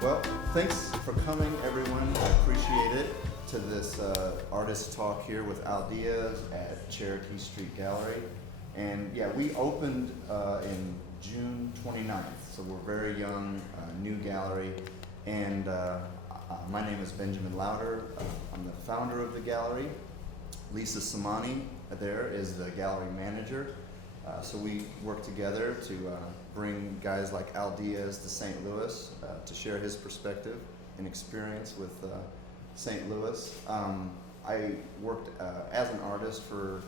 Well, thanks for coming, everyone. I appreciate it, to this artist talk here with Al Diaz at Cherokee Street Gallery. And yeah, we opened in June 29th, so we're very young, new gallery. And my name is Benjamin Lauder. I'm the founder of the gallery. Lisa Samani there is the gallery manager. So we work together to bring guys like Al Diaz to St. Louis to share his perspective and experience with St. Louis. I worked as an artist for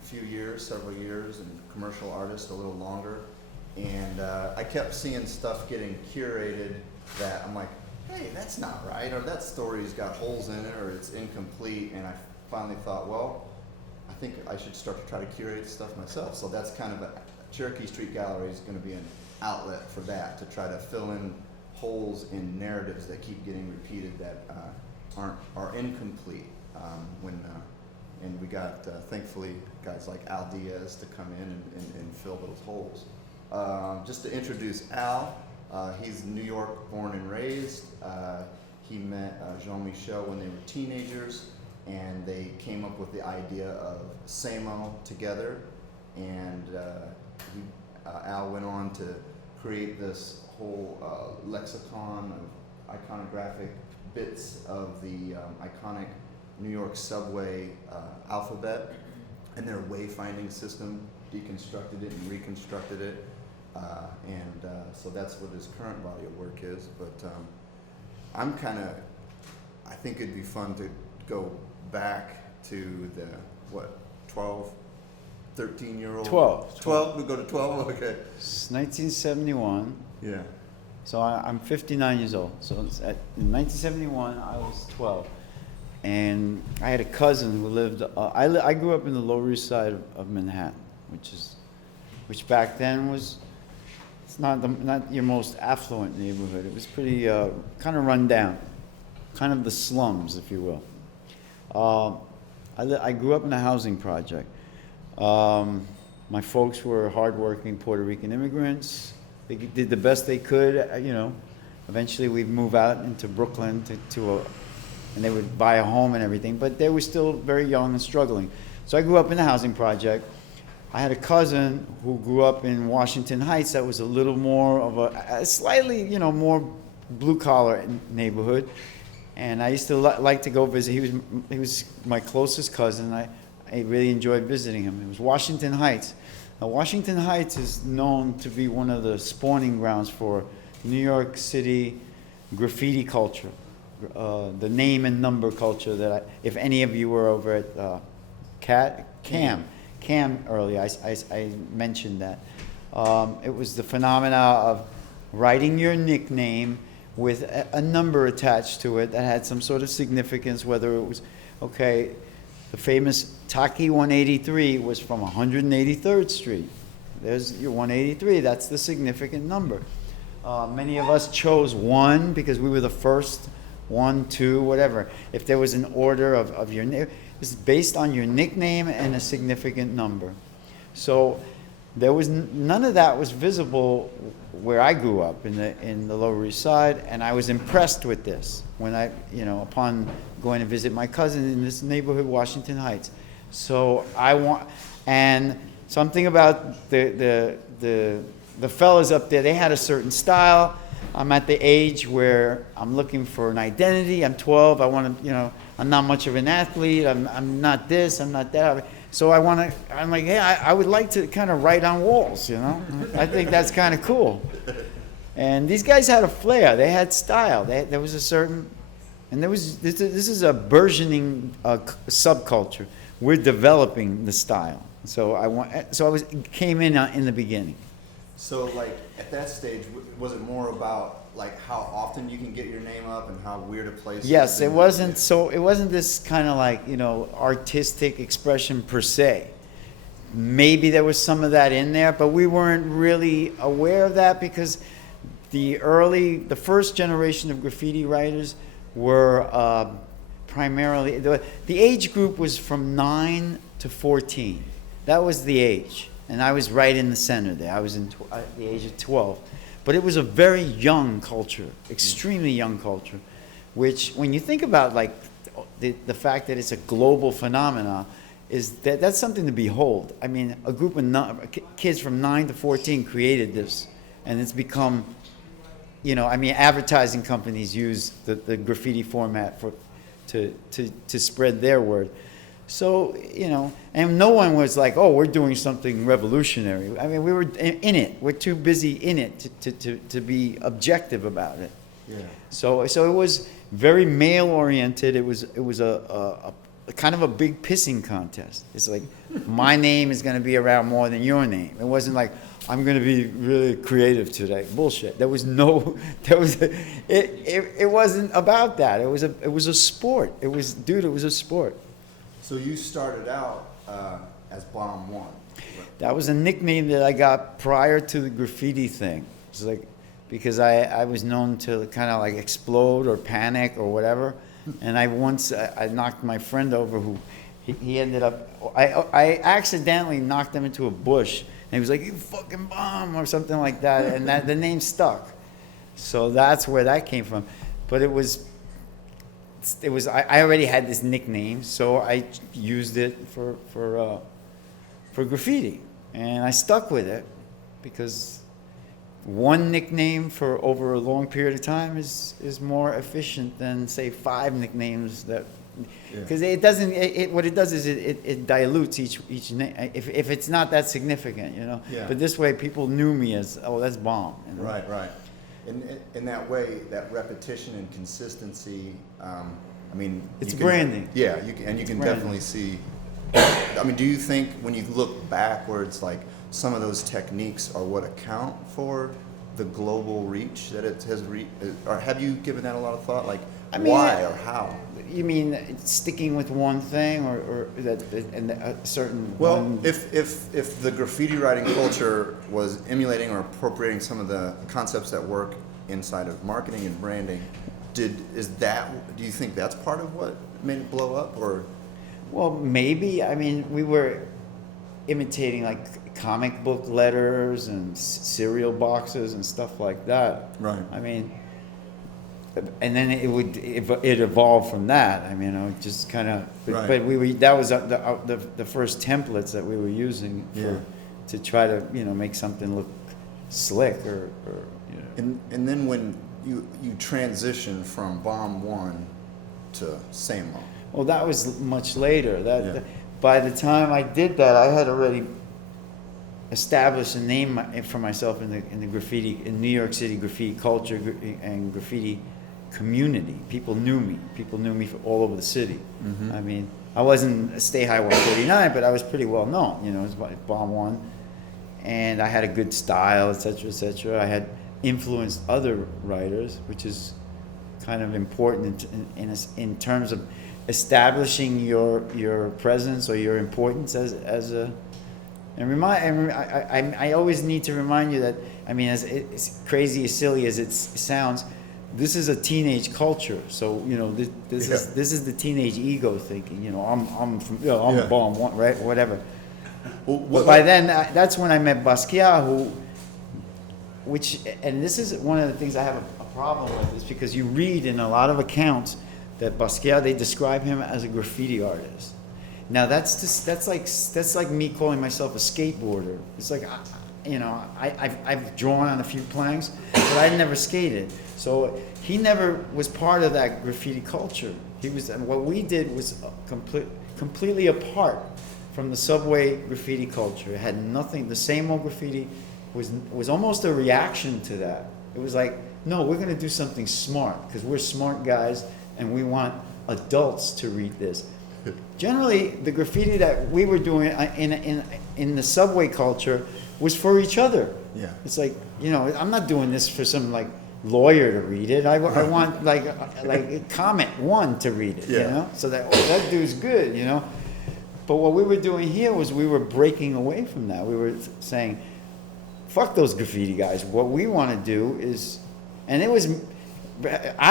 a few years, several years, and commercial artist a little longer. And I kept seeing stuff getting curated that I'm like, hey, that's not right, or that story's got holes in it, or it's incomplete. And I finally thought, well, I think I should start to try to curate stuff myself. So that's kind of Cherokee Street Gallery is going to be an outlet for that, to try to fill in holes in narratives that keep getting repeated that are incomplete. And we got thankfully guys like Al Diaz to come in and fill those holes. Just to introduce Al, he's New York born and raised. He met Jean-Michel when they were teenagers, and they came up with the idea of SAMO together. And Al went on to create this whole lexicon of iconographic bits of the iconic New York subway alphabet, and their wayfinding system, deconstructed it and reconstructed it. So that's what his current body of work is. But I think it'd be fun to go back to the, 12, 13-year-old? 12. 12? We go to 12? Okay. It's 1971. Yeah. So I'm 59 years old. So in 1971, I was 12. And I had a cousin who lived, I grew up in the Lower East Side of Manhattan, which back then was, it's not your most affluent neighborhood. It was pretty kind of run down, kind of the slums, if you will. I grew up in a housing project. My folks were hardworking Puerto Rican immigrants. They did the best they could, Eventually we'd move out into Brooklyn and they would buy a home and everything, but they were still very young and struggling. So I grew up in a housing project. I had a cousin who grew up in Washington Heights that was a little more of a slightly, more blue-collar neighborhood. And I used to like to go visit. He was my closest cousin. I really enjoyed visiting him. It was Washington Heights. Now, Washington Heights is known to be one of the spawning grounds for New York City graffiti culture, the name and number culture that if any of you were over at CAM earlier, I mentioned that. It was the phenomena of writing your nickname with a number attached to it that had some sort of significance, whether it was, the famous Taki 183 was from 183rd Street. There's your 183, that's the significant number. Many of us chose 1 because we were the first, 1, 2, whatever. If there was an order of your name, it's based on your nickname and a significant number. So there was none of that was visible where I grew up in the Lower East Side, and I was impressed with this when I, upon going to visit my cousin in this neighborhood, Washington Heights. So and something about the fellas up there, they had a certain style. I'm at the age where I'm looking for an identity. I'm 12. I want to, I'm not much of an athlete. I'm not this. I'm not that. So I'm like, hey, I would like to kind of write on walls, I think that's kind of cool. And these guys had a flair. They had style. There was a certain, and this is a burgeoning subculture. We're developing the style. So came in the beginning. So like at that stage, was it more about like how often you can get your name up and how weird a place? Yes, is? it wasn't this kind of like, you know, artistic expression per se. Maybe there was some of that in there, but we weren't really aware of that because the first generation of graffiti writers were primarily, the age group was from 9 to 14. That was the age. And I was right in the center there. I was at the age of 12. But it was a very young culture, extremely young culture, which when you think about like the fact that it's a global phenomenon, that's something to behold. I mean, a group of kids from 9 to 14 created this, and it's become, you know, I mean, advertising companies use the graffiti format to spread their word. So, you know, and no one was like, oh, we're doing something revolutionary. I mean, we were in it. We're too busy in it to be objective about it. Yeah. So it was very male-oriented. It was a kind of a big pissing contest. It's like, my name is going to be around more than your name. It wasn't like, I'm going to be really creative today. Bullshit. It wasn't about that. It was a sport. It was a sport. So you started out as Bomb One. That was a nickname that I got prior to the graffiti thing. It's like, because I was known to kind of like explode or panic or whatever. And I knocked my friend over who, he ended up, I accidentally knocked him into a bush. And he was like, you fucking bomb, or something like that. And the name stuck. So that's where that came from. But I already had this nickname, so I used it for graffiti. And I stuck with it because one nickname for over a long period of time is more efficient than, say, 5 nicknames that, because it doesn't, what it does is it dilutes each name, if it's not that significant, you know. Yeah. But this way people knew me as, oh, that's Bomb. You know? Right. In that way, that repetition and consistency, I mean, it's branding. Yeah, you can branding. Definitely see. I mean, do you think when you look backwards, like some of those techniques are what account for the global reach that it has or have you given that a lot of thought? Like, why or how? You mean sticking with one thing, or that and a certain? Well, one... if the graffiti writing culture was emulating or appropriating some of the concepts that work inside of marketing and branding, do you think that's part of what made it blow up, or? Well, maybe. I mean, we were imitating like comic book letters and cereal boxes and stuff like that. Right. I mean, and then it evolved from that. I mean, just kind of. Right. But that was the first templates that we were using to try to make something look slick or And then when you transition from Bomb One to SAMO. Well, that was much later. By the time I did that, I had already established a name for myself in the graffiti, in New York City graffiti culture and graffiti community. People knew me. People knew me from all over the city. Mm-hmm. I mean, I wasn't a Stay High 149, but I was pretty well known. It was Bomb One, and I had a good style, etc., etc. I had influenced other writers, which is kind of important in terms of establishing your presence or your importance as a. And I always need to remind you that, I mean, as crazy, as silly as it sounds, this is a teenage culture. So this is the teenage ego thinking. I'm Bomb One, right? Whatever. Well, but by then, that's when I met Basquiat, and this is one of the things I have a problem with, is because you read in a lot of accounts that Basquiat, they describe him as a graffiti artist. Now that's like me calling myself a skateboarder. It's like, I've drawn on a few planks, but I never skated. So he never was part of that graffiti culture. What we did was completely apart from the subway graffiti culture. It had nothing. The same old graffiti was almost a reaction to that. It was like, no, we're going to do something smart because we're smart guys and we want adults to read this. Generally, the graffiti that we were doing in the subway culture was for each other. Yeah. It's like, I'm not doing this for some like lawyer to read it. I want like comment one to read it, you Yeah. know, so that, oh, that dude's good, you know. But what we were doing here was we were breaking away from that. We were saying, fuck those graffiti guys. What we want to do is, and I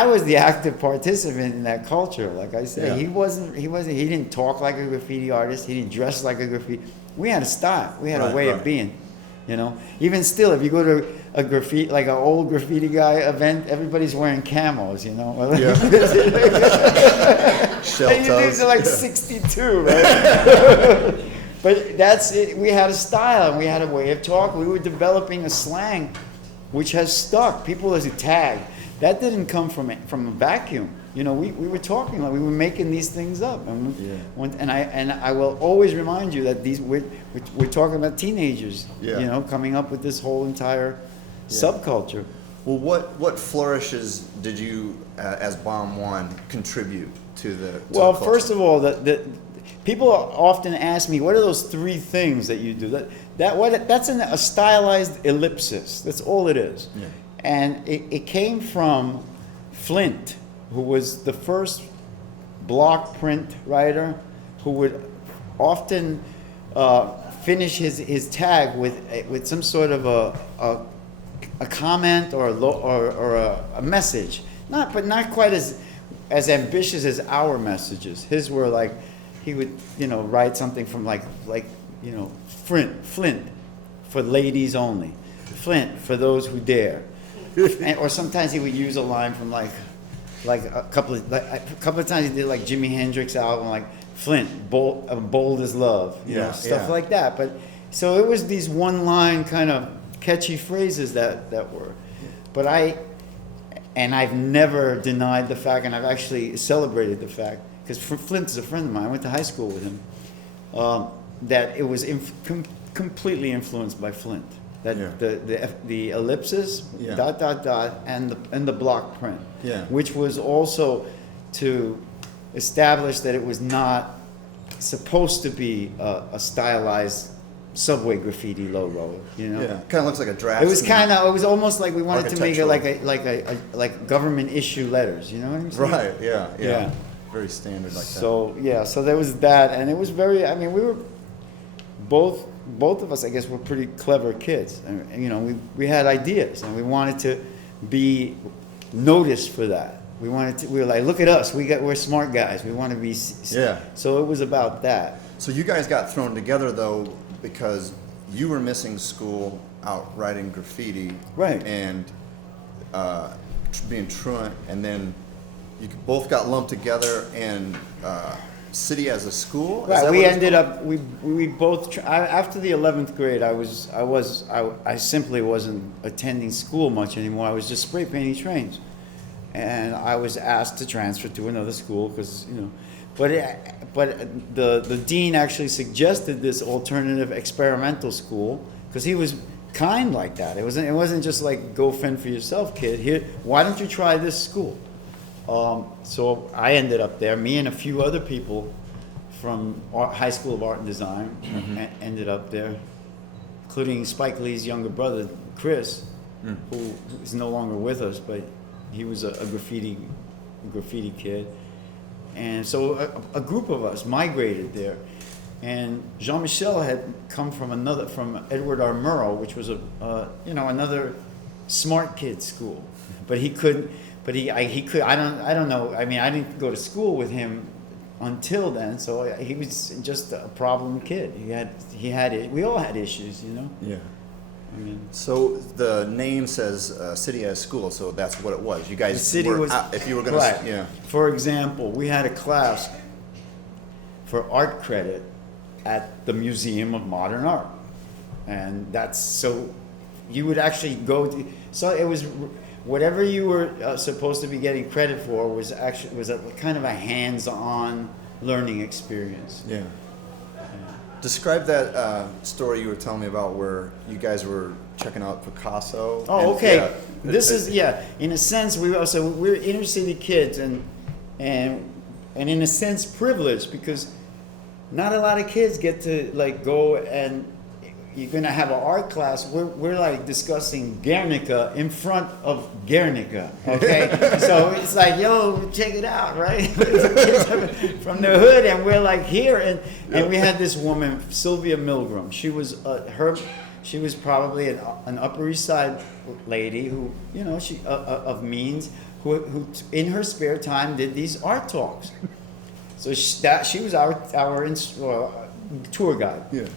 was the active participant in that culture. Like I said, Yeah. he didn't talk like a graffiti artist. He didn't dress like a graffiti. We had a style. We had a way of being, you know. Even still, if you go to a graffiti, like an old graffiti guy event, everybody's wearing camos, you know. Yeah. Shell And toes. these are like 62, right? But that's it. We had a style and we had a way of talking. We were developing a slang which has stuck. People as a tag. That didn't come from a vacuum. You know, we were talking, like we were making these things up. And I will always remind you that we're talking about teenagers, Yeah. you know, coming up with this whole entire subculture. Well, what flourishes did you, as Bomb One, contribute to the? Well, first of all, the people often ask me, what are those three things that you do? That's a stylized ellipsis. That's all it is. Yeah. And it came from Flint, who was the first block print writer, who would often finish his tag with some sort of a comment or a message. But not quite as ambitious as our messages. His were like, he would, you know, write something from like you know, Flint for ladies only, Flint for those who dare. Or sometimes he would use a line from like a couple of times he did like Jimi Hendrix album, like Flint, bold as love, you know, stuff like that. But so it was these one line kind of catchy phrases that were. But I've never denied the fact, and I've actually celebrated the fact, because Flint is a friend of mine. I went to high school with him. That it was completely influenced by Flint. That the ellipses, dot, and the block print, which was also to establish that it was not supposed to be a stylized subway graffiti logo, you know. Yeah, kind of looks like a draft. It was almost like we wanted to make it like government issue letters, you know what I'm saying? Right. Yeah. Very standard like that. So there was that, and it was very. I mean, we were both of us, I guess, were pretty clever kids, and you know, we had ideas, and we wanted to be noticed for that. We were like, look at us, we're smart guys. We want to be. Yeah. So it was about that. So you guys got thrown together though because you were missing school, out writing graffiti, right, and being truant, and then you both got lumped together and. City as a school? Right. We ended up. We both. After the 11th grade, I simply wasn't attending school much anymore. I was just spray painting trains, and I was asked to transfer to another school because, you know, but the dean actually suggested this alternative experimental school because he was kind like that. It wasn't just like, go fend for yourself, kid. Here, why don't you try this school? So I ended up there. Me and a few other people from High School of Art and Design ended up there, including Spike Lee's younger brother, Chris, who is no longer with us, but he was a graffiti kid. And so a group of us migrated there. And Jean-Michel had come from Edward R. Murrow, which was another smart kid school, but he couldn't. But he could. I don't know. I mean, I didn't go to school with him until then, so he was just a problem kid. He had. We all had issues, you know. Yeah. I mean. So the name says City as School, so that's what it was. You guys. The city were was. Out, if you were gonna. Right. Yeah. For example, we had a class for art credit at the Museum of Modern Art, and that's so. You would actually go to. So it was. Whatever you were supposed to be getting credit for was a kind of a hands-on learning experience. Yeah. Describe that story you were telling me about where you guys were checking out Picasso. Oh, okay. This is in a sense we're inner city kids and in a sense privileged because not a lot of kids get to like go and you're gonna have an art class. We're like discussing Guernica in front of Guernica, okay? So it's like, yo, check it out, right? From the hood, and we're like here, and we had this woman, Sylvia Milgram. She was she was probably an Upper East Side lady who, you know, she of means, who in her spare time did these art talks. So she was our tour guide. Yeah.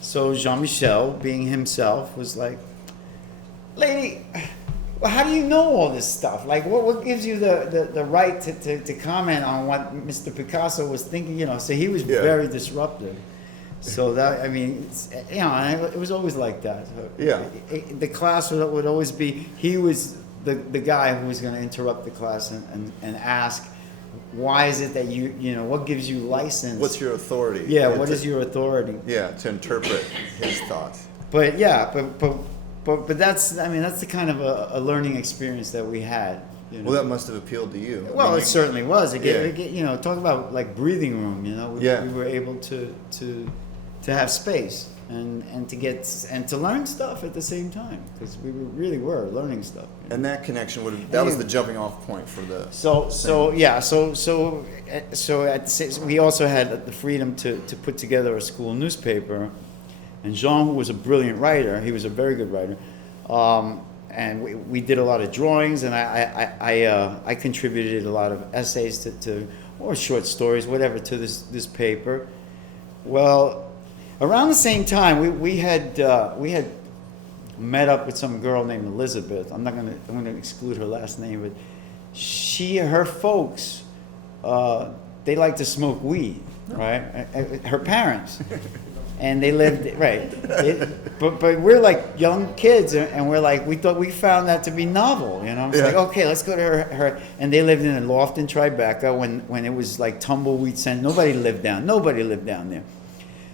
So Jean-Michel, being himself, was like, lady, well, how do you know all this stuff? Like, what gives you the right to comment on what Mr. Picasso was thinking? You know, so he was very disruptive. So that, I mean, you know, it was always like that. Yeah. The class would always be, he was the guy who was going to interrupt the class and ask, why is it that you know, what gives you license? What's your authority? Yeah, what is your authority? Yeah, to interpret his thoughts. But yeah, but that's, I mean, that's the kind of a learning experience that we had. You know? Well, that must have appealed to you. Well, I mean, it certainly was. You know, talk about like breathing room. You know, we were able to have space and to get and to learn stuff at the same time, because we really were learning stuff. You know? And that connection that was the jumping off point for the. So we also had the freedom to put together a school newspaper, and Jean, who was a brilliant writer, he was a very good writer, and we did a lot of drawings, and I contributed a lot of essays to or short stories, whatever, to this paper. Well, around the same time, we had met up with some girl named Elizabeth. I'm gonna exclude her last name, but her folks, they like to smoke weed, right? Her parents, and they lived right. But we're like young kids, and we're like, we found that to be novel, you know. It's like, okay, let's go to her. And they lived in a loft in Tribeca when it was like tumbleweed central. Nobody lived down there.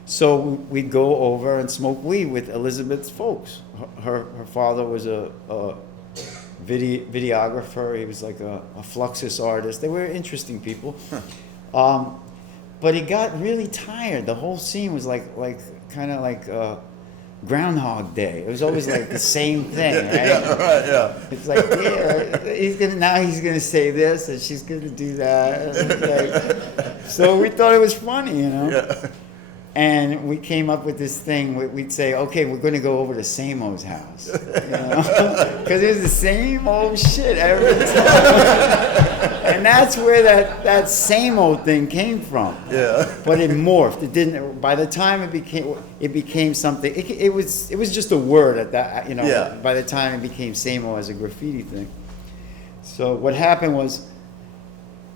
So we'd go over and smoke weed with Elizabeth's folks. Her father was a videographer. He was like a Fluxus artist. They were interesting people. But it got really tired. The whole scene was like kind of like Groundhog Day. It was always like the same thing, right? Yeah. It's like, he's gonna say this, and she's gonna do that. So we thought it was funny, you know. Yeah. And we came up with this thing. We'd say, okay, we're going to go over to Samo's house, you know, because it was the same old shit every time. And that's where that Samo thing came from. Yeah. But it morphed. It didn't. By the time it became something. It was just a word at that. You know. Yeah. By the time it became Samo as a graffiti thing. So what happened was,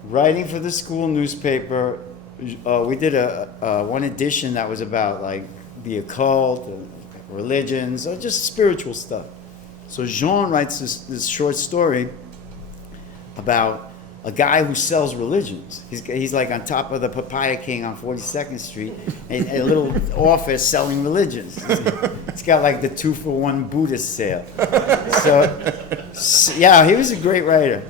writing for the school newspaper. We did one edition that was about like the occult, religions, or just spiritual stuff. So Jean writes this short story about a guy who sells religions. He's like on top of the Papaya King on 42nd Street, in a little office selling religions. It's got like the 2-for-1 Buddhist sale. So yeah, he was a great writer.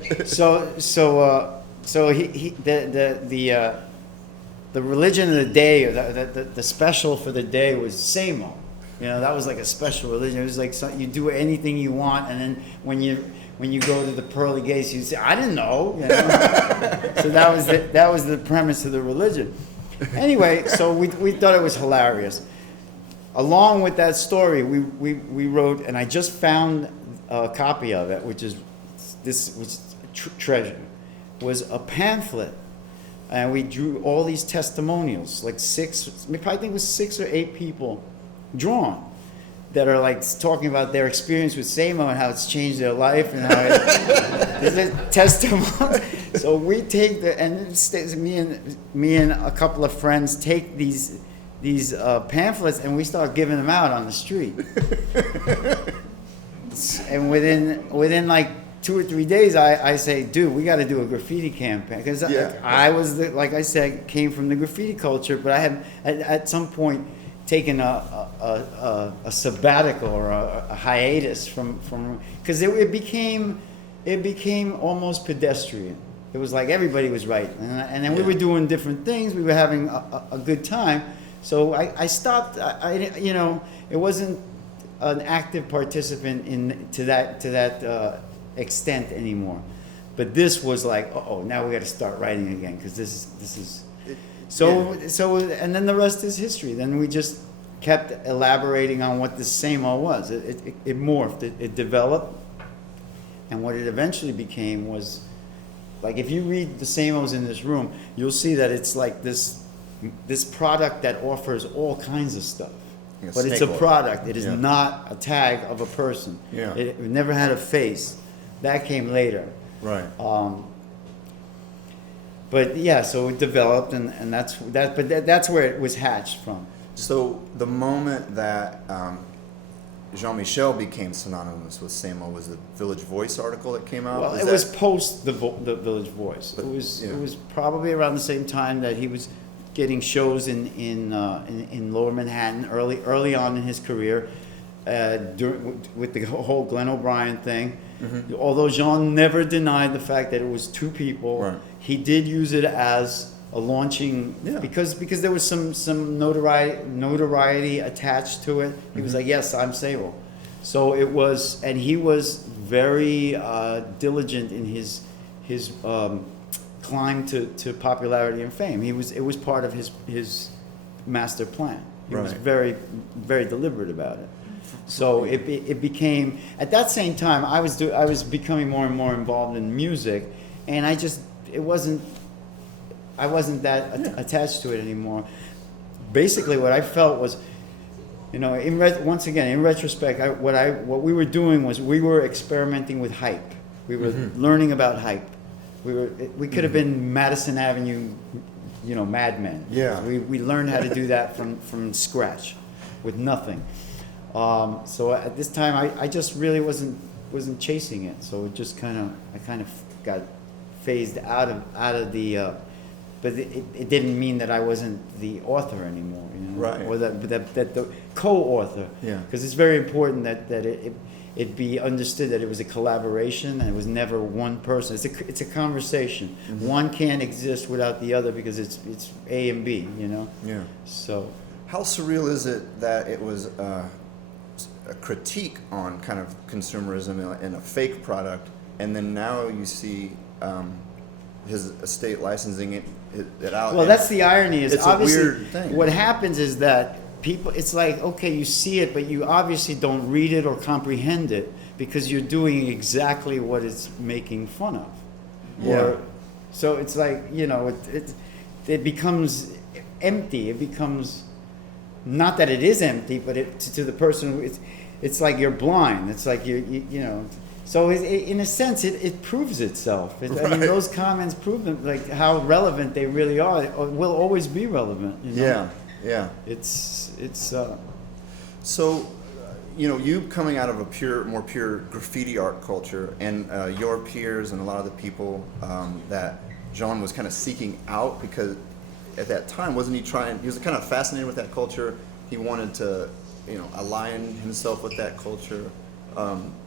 The religion of the day, or the special for the day, was Samo. You know, that was like a special religion. It was like you do anything you want, and then when you go to the pearly gates, you say, "I didn't know." You know? So that was the premise of the religion. Anyway, so we thought it was hilarious. Along with that story, we wrote, and I just found a copy of it, which is treasure, was a pamphlet. And we drew all these testimonials, like I think it was 6 or 8 people drawn, that are like talking about their experience with Samo and how it's changed their life and how it's a testimony. So we take me and a couple of friends take these pamphlets, and we start giving them out on the street. And within like 2 or 3 days, I say, dude, we got to do a graffiti campaign, because I was like I said, came from the graffiti culture, but I had at some point taken a sabbatical or a hiatus from because it became almost pedestrian. It was like everybody was right, and then we were doing different things. We were having a good time. So I stopped. You know, it wasn't an active participant to that extent anymore. But this was like, oh, now we got to start writing again because this is. So and then the rest is history. Then we just kept elaborating on what the SAMO was. It morphed. It developed, and what it eventually became was, like, if you read the SAMOs in this room, you'll see that it's like this product that offers all kinds of stuff. Like but it's a product. It is not a tag of a person. Yeah. It never had a face. That came later. Right. But yeah, so it developed, and that's that. But that's where it was hatched from. So the moment that Jean-Michel became synonymous with SAMO was the Village Voice article that came out? Well, it was post the Village Voice. But, it was probably around the same time that he was getting shows in Lower Manhattan early on in his career, with the whole Glenn O'Brien thing. Mm-hmm. Although Jean never denied the fact that it was two people, right. He did use it as a launching because there was some notoriety attached to it. He was like, yes, I'm SAMO. So it was, and he was very diligent in his climb to popularity and fame. It was part of his master plan. He was very, very deliberate about it. So it became, at that same time, I was becoming more and more involved in music, and I wasn't that attached to it anymore. Basically, what I felt was, you know, once again, in retrospect, what we were doing was we were experimenting with hype. We were learning about hype. We could have been Madison Avenue, you know, madmen. Yeah. We learned how to do that from scratch, with nothing. So at this time, I just really wasn't chasing it. So it just I kind of got phased out of the. But it didn't mean that I wasn't the author anymore, you know, right? Or that the co-author. Yeah. Because it's very important that it be understood that it was a collaboration and it was never one person. It's a conversation. Mm-hmm. One can't exist without the other because it's A and B, you know. Yeah. So. How surreal is it that it was a critique on kind of consumerism and a fake product, and then now you see his estate licensing it out? Well, that's the irony. Is it's obviously a weird thing. What happens is that people, it's like, okay, you see it, but you obviously don't read it or comprehend it because you're doing exactly what it's making fun of. Yeah. So it's like, you know, it becomes empty. It becomes, not that it is empty, but to the person, it's like you're blind. It's like you know. So in a sense, it proves itself. I mean, those comments prove them, like how relevant they really are. Or will always be relevant. You know? Yeah. It's. So, you know, you coming out of a more pure graffiti art culture, and your peers and a lot of the people that Jean was kind of seeking out, because at that time, wasn't he trying? He was kind of fascinated with that culture. He wanted to, you know, align himself with that culture.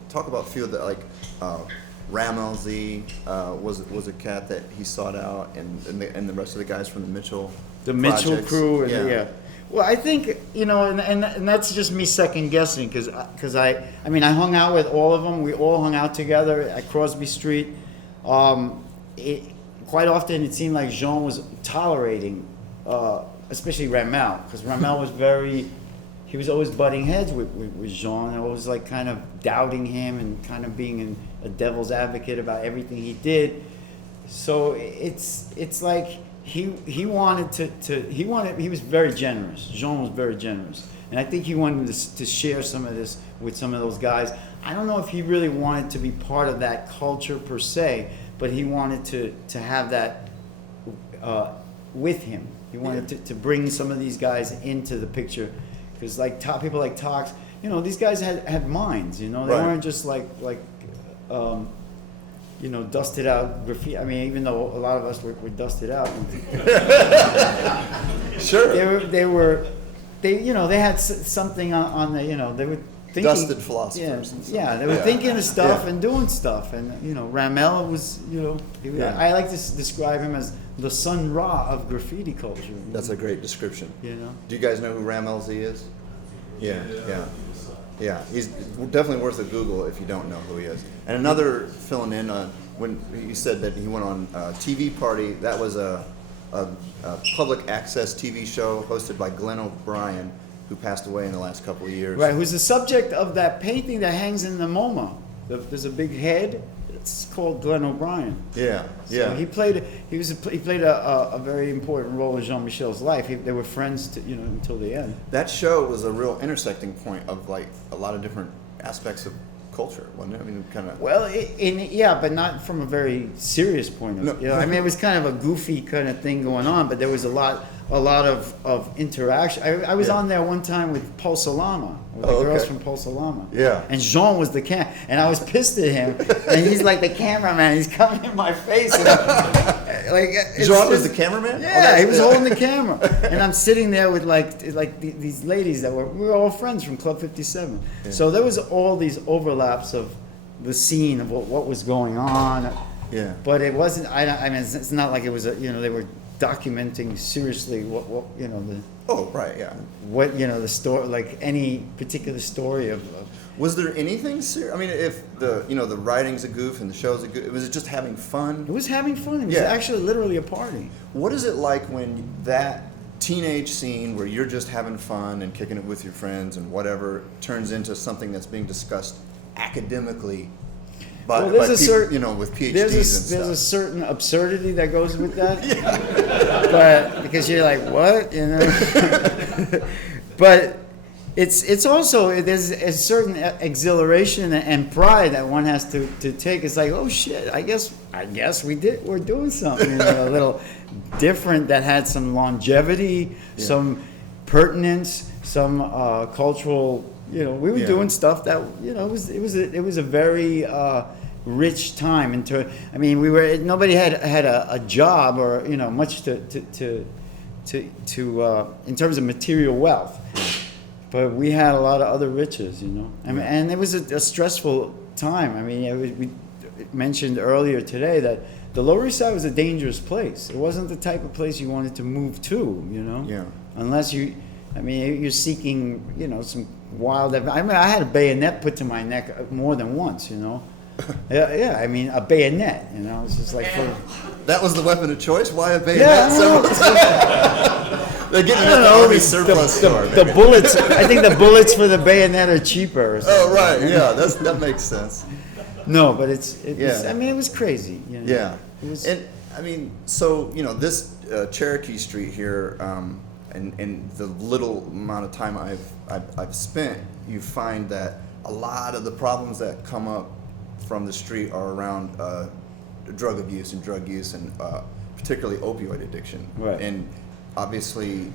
Talk about a few of the, like, Ramel Z was a cat that he sought out, and the rest of the guys from the Mitchell. The Mitchell projects. crew, yeah. Well, I think, you know, and that's just me second guessing, because I mean, I hung out with all of them. We all hung out together at Crosby Street. Quite often, it seemed like Jean was tolerating, especially Ramel, because Ramel was he was always butting heads with Jean, and always like kind of doubting him and kind of being a devil's advocate about everything he did. So it's like he wanted he was very generous. Jean was very generous, and I think he wanted to share some of this with some of those guys. I don't know if he really wanted to be part of that culture per se, but he wanted to have that with him. He wanted to bring some of these guys into the picture. Because like people like Tox, you know, these guys had minds, you know. They weren't just like you know, dusted out graffiti. I mean, even though a lot of us were dusted out. Sure. They you know, they had something on the, you know, they were thinking. Dusted philosophers. Yeah, they were thinking of stuff and doing stuff. And, you know, Ramel was, you know, I like to describe him as the Sun Ra of graffiti culture. That's a great description. You know. Do you guys know who Ram LZ is? Yeah. Yeah, he's definitely worth a Google if you don't know who he is. And another filling in on when you said that he went on TV Party, that was a public access TV show hosted by Glenn O'Brien, who passed away in the last couple of years. Right, who's the subject of that painting that hangs in the MoMA. There's a big head. It's called Glenn O'Brien. Yeah, So he played a very important role in Jean-Michel's life. They were friends until the end. That show was a real intersecting point of like a lot of different aspects of culture, wasn't it? I mean, kind of. Well, but not from a very serious point of view. I mean, it was kind of a goofy kind of thing going on, but there was a lot of interaction. I was on there one time with Paul Salama, with the girls from Paul Salama. Yeah. And Jean was the and I was pissed at him, and he's like the cameraman. He's coming in my face. And Jean was the cameraman? Yeah, he was holding the camera, and I'm sitting there with these ladies we were all friends from Club 57. Yeah. So there was all these overlaps of the scene of what was going on. Yeah. But it wasn't. I mean, it's not like it was they were documenting seriously the story, like any particular story of. Was there anything serious? I mean, if the writing's a goof and the show's a goof, was it just having fun? It was having fun. It was actually literally a party. What is it like when that teenage scene where you're just having fun and kicking it with your friends and whatever turns into something that's being discussed academically by people, with PhDs and stuff? There's a certain absurdity that goes with that. But because you're like, what? But it's also, there's a certain exhilaration and pride that one has to take. It's like, oh shit, I guess we're doing something a little different that had some longevity, some pertinence, some cultural. We were doing stuff that it was a very rich time. Nobody had a job or much to in terms of material wealth. But we had a lot of other riches, and it was a stressful time. I mean, we mentioned earlier today that the Lower East Side was a dangerous place. It wasn't the type of place you wanted to move to, Yeah. Unless you're seeking, some wild. I had a bayonet put to my neck more than once, Yeah, I mean, a bayonet, It's just like That was the weapon of choice? Why a bayonet? Yeah, They're getting it at the Army surplus store. The bullets. I think the bullets for the bayonet are cheaper. Or oh right, yeah, that makes sense. No, but it was. I mean, it was crazy. Yeah, it was, and I mean, so this Cherokee Street here, and the little amount of time I've spent, you find that a lot of the problems that come up from the street are around drug abuse and drug use, and particularly opioid addiction. Right. And obviously,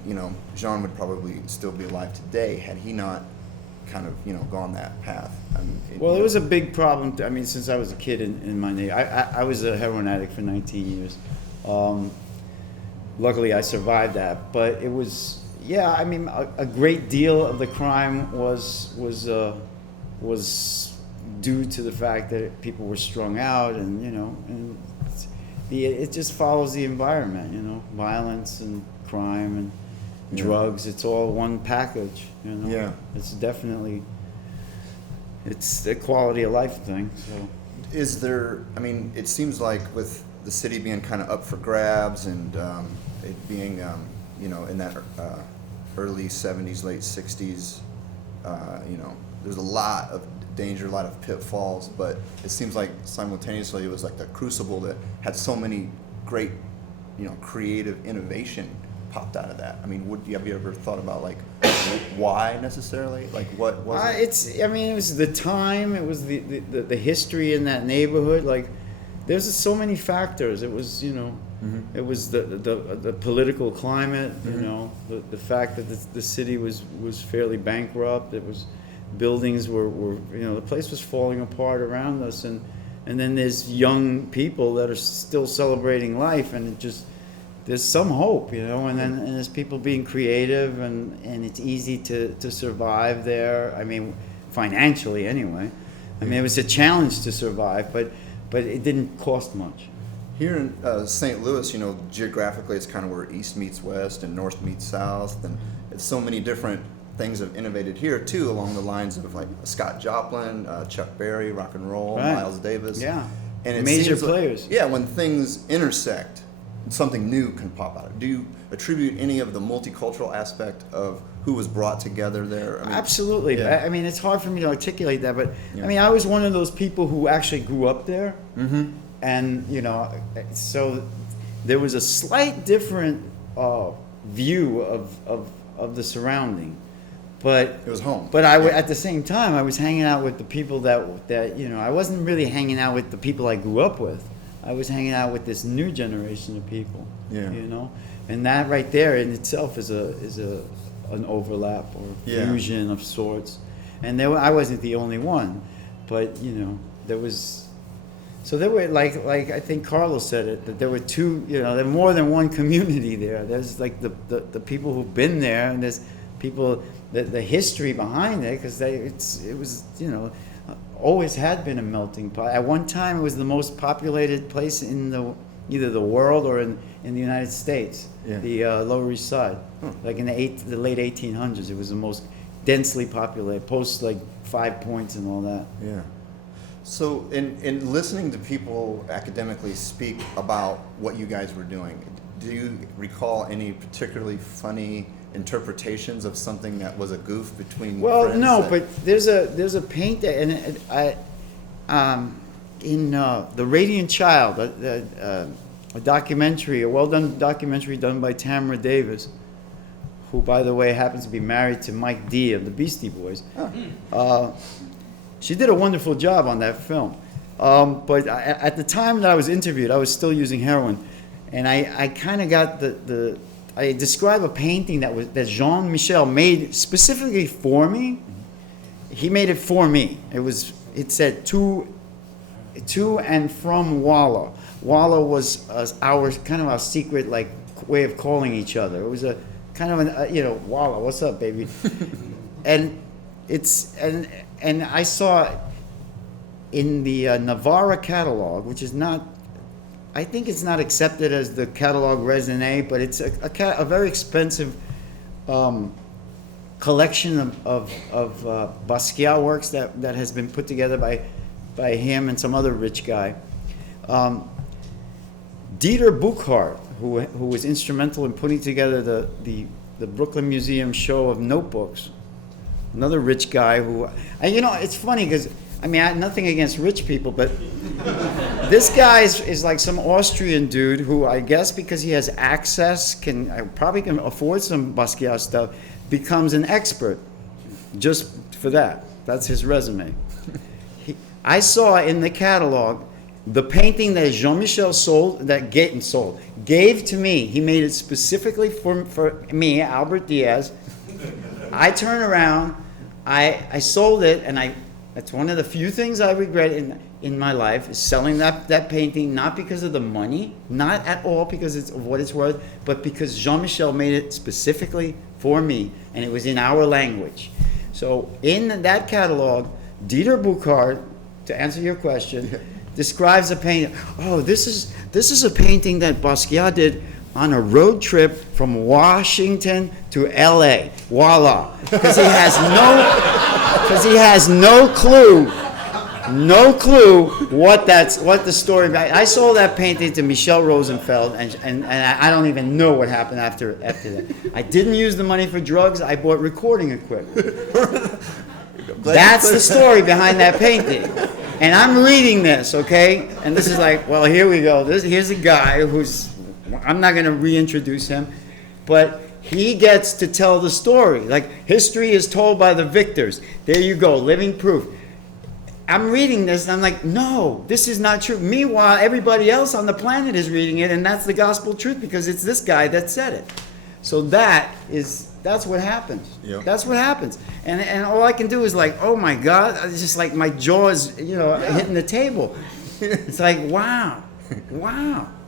Jean would probably still be alive today had he not kind of, gone that path. Well, it was a big problem. Since I was a kid in my neighborhood, I was a heroin addict for 19 years. Luckily, I survived that. But it was, a great deal of the crime was due to the fact that people were strung out, and it just follows the environment, violence and crime and drugs. It's all one package, Yeah. It's definitely, it's a quality of life thing. So, is there? It seems like with the city being kind of up for grabs and it being, in that early '70s, late '60s, there's a lot of danger, a lot of pitfalls, but it seems like simultaneously it was like the crucible that had so many great, creative innovation popped out of that. Have you ever thought about like why necessarily? Like what was it? It was the time, it was the history in that neighborhood. Like there's just so many factors. It was, it was the political climate, the fact that the city was fairly bankrupt. It was buildings were the place was falling apart around us, and then there's young people that are still celebrating life, and there's some hope, and there's people being creative, and it's easy to survive there. Financially anyway. It was a challenge to survive, but it didn't cost much. Here in St. Louis, you know, geographically, it's kind of where east meets west and north meets south, and it's so many different things have innovated here too, along the lines of like Scott Joplin, Chuck Berry, rock and roll, Right. Miles Davis. Yeah. And it Major seems like- players. yeah, when things intersect, something new can pop out. Do you attribute any of the multicultural aspect of who was brought together there? I mean, Absolutely. yeah. I mean, it's hard for me to articulate that, but Yeah. I mean, I was one of those people who actually grew up there. Mm-hmm. And, you know, so there was a slight different view of the surrounding. But It was home. But at the same time, I was hanging out with the people that you know, I wasn't really hanging out with the people I grew up with. I was hanging out with this new generation of people. Yeah. You know, and that right there in itself is an overlap or Yeah. fusion of sorts. And I wasn't the only one, but you know, there was. So there were like I think Carlos said it, that there were two, you know, there were more than one community there. There's like the people who've been there, and there's people the history behind it, because it was, you know, always had been a melting pot. At one time, it was the most populated place in either the world or in the United States. Yeah. The Lower East Side, like in the late 1800s, it was the most densely populated, post like 5 Points and all that. Yeah. So in listening to people academically speak about what you guys were doing, do you recall any particularly funny interpretations of something that was a goof between Well, friends no, that- but there's a paint that, and in The Radiant Child, a documentary, a well-done documentary done by Tamara Davis, who, by the way, happens to be married to Mike D of the Beastie Boys. She did a wonderful job on that film. But at the time that I was interviewed, I was still using heroin, and I kind of got I describe a painting that Jean-Michel made specifically for me. He made it for me. It said to and from Walla. Walla was our secret like way of calling each other. It was a kind of an you know, Walla, what's up, baby? and I saw in the Navarra catalog, which is not, I think it's not accepted as the catalog raisonné, but it's a very expensive collection of Basquiat works that has been put together by him and some other rich guy. Dieter Buchhardt, who was instrumental in putting together the Brooklyn Museum show of notebooks, another rich guy who, you know, it's funny because, I mean, I have nothing against rich people, but this guy is like some Austrian dude who, I guess because he has access, probably can afford some Basquiat stuff, becomes an expert just for that. That's his resume. I saw in the catalog the painting that Jean-Michel gave to me. He made it specifically for me, Albert Diaz. I turn around, I sold it, and that's one of the few things I regret in my life, is selling that painting, not because of the money, not at all because of what it's worth, but because Jean-Michel made it specifically for me, and it was in our language. So in that catalog, Dieter Buchhardt, to answer your question, describes a painting. Oh, this is a painting that Basquiat did on a road trip from Washington to L.A. Voila, because he has no clue what the story. I sold that painting to Michel Rosenfeld, and I don't even know what happened after that. I didn't use the money for drugs. I bought recording equipment. That's the story behind that painting. And I'm reading this, okay? And this is like, well, here we go. Here's a guy I'm not going to reintroduce him, but he gets to tell the story. Like, history is told by the victors. There you go, living proof. I'm reading this, and I'm like, no, this is not true. Meanwhile, everybody else on the planet is reading it, and that's the gospel truth because it's this guy that said it. So that's what happens. Yep. That's what happens. And all I can do is like, oh my God, it's just like my jaw is, hitting the table. It's like, wow.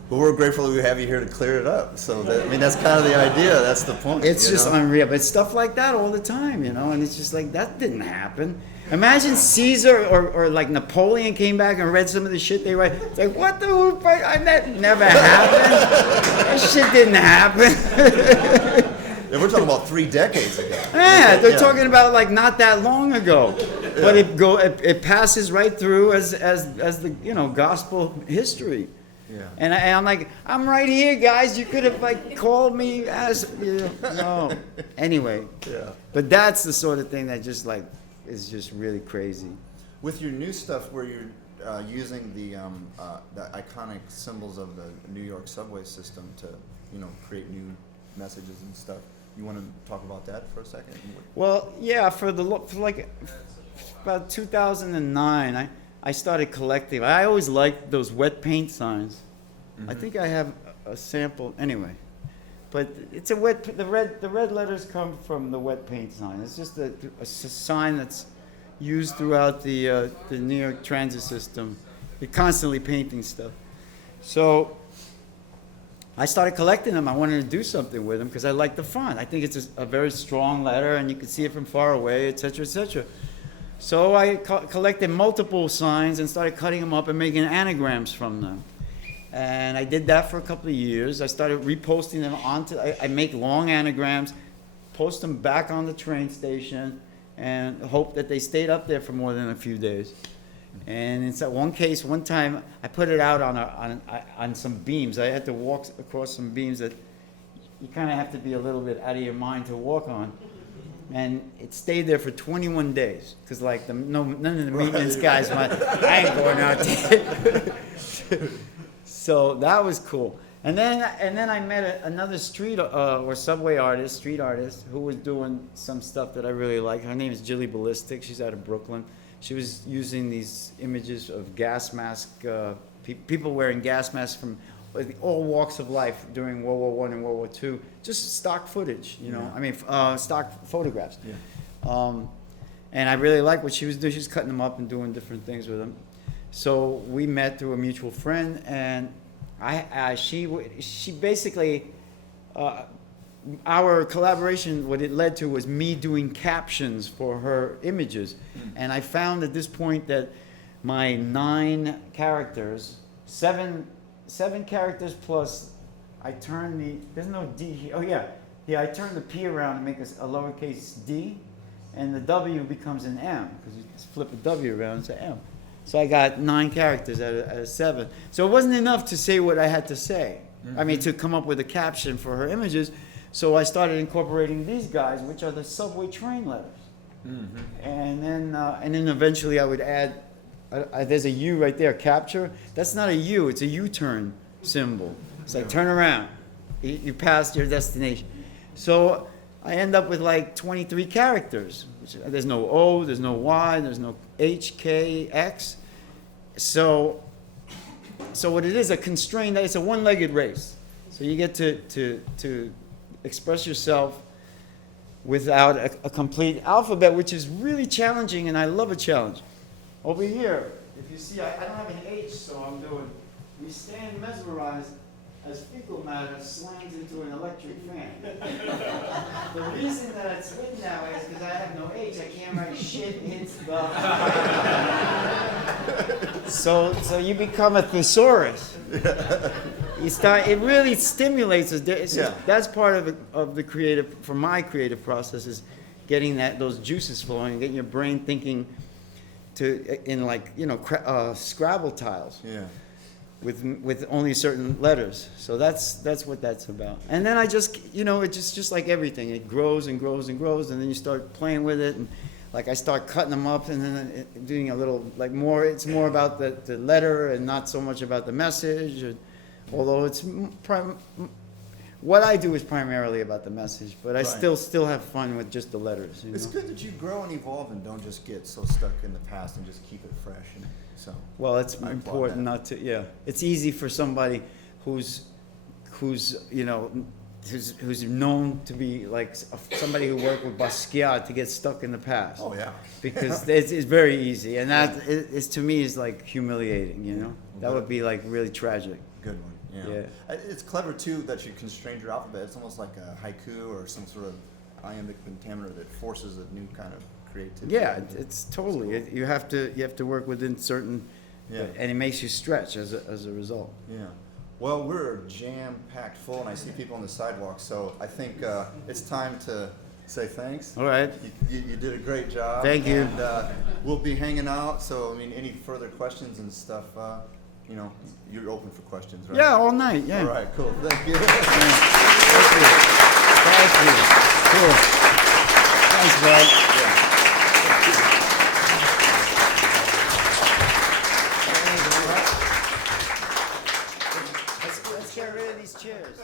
But Well, we're grateful we have you here to clear it up. So that, I mean, that's kind of the idea. That's the point. It's you just know? unreal. But stuff like that all the time, you know, and it's just like, that didn't happen. Imagine Caesar or like Napoleon came back and read some of the shit they write. It's like, what the whoop? That never happened. That shit didn't happen. And we're talking about 3 decades ago. Yeah, they're talking about like not that long ago. But it passes right through as the, you know, gospel history. Yeah. And I'm like, I'm right here, guys. You could have like called me as, you know, no. Anyway. Yeah. But that's the sort of thing that just like is just really crazy. With your new stuff, where you're using the iconic symbols of the New York subway system to, you know, create new messages and stuff. You want to talk about that for a second? Well, yeah, for like about 2009, I started collecting. I always liked those wet paint signs. Mm-hmm. I think I have a sample anyway. But it's the red letters come from the wet paint sign. It's just a sign that's used throughout the New York transit system. You're constantly painting stuff. So I started collecting them. I wanted to do something with them because I like the font. I think it's a very strong letter, and you can see it from far away, et cetera, et cetera. So I collected multiple signs and started cutting them up and making anagrams from them. And I did that for a couple of years. I started reposting them onto, I make long anagrams, post them back on the train station, and hope that they stayed up there for more than a few days. And in one case, one time, I put it out on some beams. I had to walk across some beams that you kind of have to be a little bit out of your mind to walk on. And it stayed there for 21 days, because like none of the maintenance guys went, I ain't going out there. So that was cool. And then I met another street or subway artist, street artist, who was doing some stuff that I really like. Her name is Jilly Ballistic. She's out of Brooklyn. She was using these images of gas mask, people wearing gas masks from all walks of life during World War I and World War II. Just stock footage, you know. Yeah. I mean, stock photographs. Yeah. And I really liked what she was doing. She was cutting them up and doing different things with them. So we met through a mutual friend, and she basically, our collaboration, what it led to was me doing captions for her images. And I found at this point that my 9 characters, 7 characters plus, I turn there's no D here. Oh yeah, I turn the P around and make a lowercase d, and the W becomes an M, because you just flip a W around, it's an M. So I got 9 characters out of 7. So it wasn't enough to say what I had to say. Mm-hmm. I mean, to come up with a caption for her images. So I started incorporating these guys, which are the subway train letters. Mm-hmm. And then eventually I would add, there's a U right there, capture. That's not a U, it's a U-turn symbol. It's like turn around, you passed your destination. So I end up with like 23 characters. There's no O, there's no Y, there's no H, K, X. So what it is, a constrained, it's a one-legged race. So you get to express yourself without a complete alphabet, which is really challenging, and I love a challenge. Over here, if you see, I don't have an H, so I'm doing, we stand mesmerized as fecal matter slams into an electric fan. The reason that it's written that way is because I have no H. I can't write shit hits the. So you become a thesaurus. You start. It really stimulates us. That's part of the creative, for my creative process, is getting those juices flowing, getting your brain thinking in like, you know, Scrabble tiles. Yeah. With only certain letters. So that's what that's about. And then I just, you know, it's just like everything. It grows and grows and grows, and then you start playing with it, and like I start cutting them up, and then doing a little, like more, it's more about the letter and not so much about the message, although what I do is primarily about the message, but I still have fun with just the letters. It's good that you grow and evolve and don't just get so stuck in the past and just keep it fresh. Well, it's important not to. Yeah, it's easy for somebody who's you know, who's known to be like somebody who worked with Basquiat to get stuck in the past. Oh yeah. Because it's very easy, and that is to me is like humiliating. You know, that would be like really tragic. Good one. Yeah. It's clever too that you constrained your alphabet. It's almost like a haiku or some sort of iambic pentameter that forces a new kind of creativity. Yeah, it's totally. Cool. You have to work within certain, Yeah. and it makes you stretch as a result. Yeah. Well, we're jam-packed full, and I see people on the sidewalk, so I think it's time to say thanks. All right. You did a great job. Thank you. And we'll be hanging out, so, I mean, any further questions and stuff, you know, you're open for questions, right? Yeah, all night. Yeah. All right, cool. Thank you. Yeah. Thank you. Thank you. Cool. Thanks, bud. Let's get rid of these chairs.